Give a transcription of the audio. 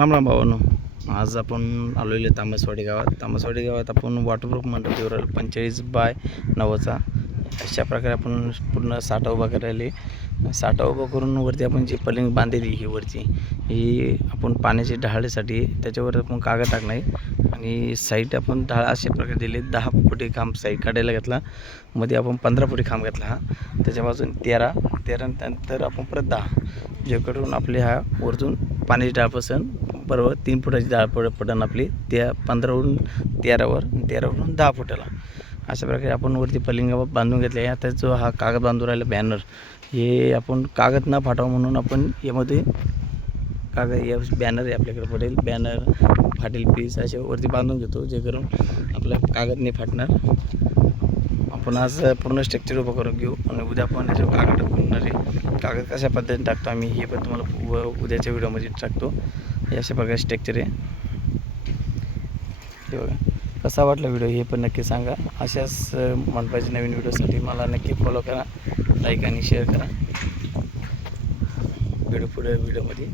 राम राम भावांनो. आज आपण आलेलो तामसवाडी गावात आपण वॉटरप्रूफ मंडप देऊ राहिलो 45/9चा. अशा प्रकारे आपण पूर्ण साठा उभा करायला. साठा उभा करून वरती आपण जी पलिंग बांधलेली ही वरची ही आपण पाण्याची ढाळीसाठी त्याच्यावर आपण कागद टाकणार आहे. आणि साईड आपण ढाळ अशा प्रकारे दिले 10 फुटी खांब साईड काढायला घेतला. मध्ये आपण 15 फुटी खांब घेतला हा. त्याच्या बाजून 13 नंतर आपण परत 10 जेकडून आपले हा वरतून पाण्याची ढाळपासून बरोबर 3 फुटाची ढाळ पडन आपली त्या 15वरून 13वर 13वरून 10 फुटाला. अशा प्रकारे आपण वरती पलिंग बांधून घेतले. आता जो हा कागद बांधून राहिला बॅनर हे आपण कागद न फाटावं म्हणून आपण यामध्ये कागद या बॅनर आहे आपल्याकडे पडेल बॅनर फाटेल पीस असे वरती बांधून घेतो जे करून आपला कागद नाही फाटणार. आपण आज पूर्ण स्ट्रक्चर उभं करून घेऊ आणि उद्या आपण याच्यावर कागद टाकणार आहे. कागद कशा पद्धतीने टाकतो आम्ही हे पण तुम्हाला उद्याच्या व्हिडिओमध्ये टाकतो. हे अशा प्रकारे स्ट्रक्चर आहे. हे बघा कसा वाटला व्हिडिओ हे पण नक्की सांगा. अशाच मंडपाच्या नवीन व्हिडिओसाठी मला नक्की फॉलो करा, लाईक आणि शेअर करा. पुढे व्हिडिओमध्ये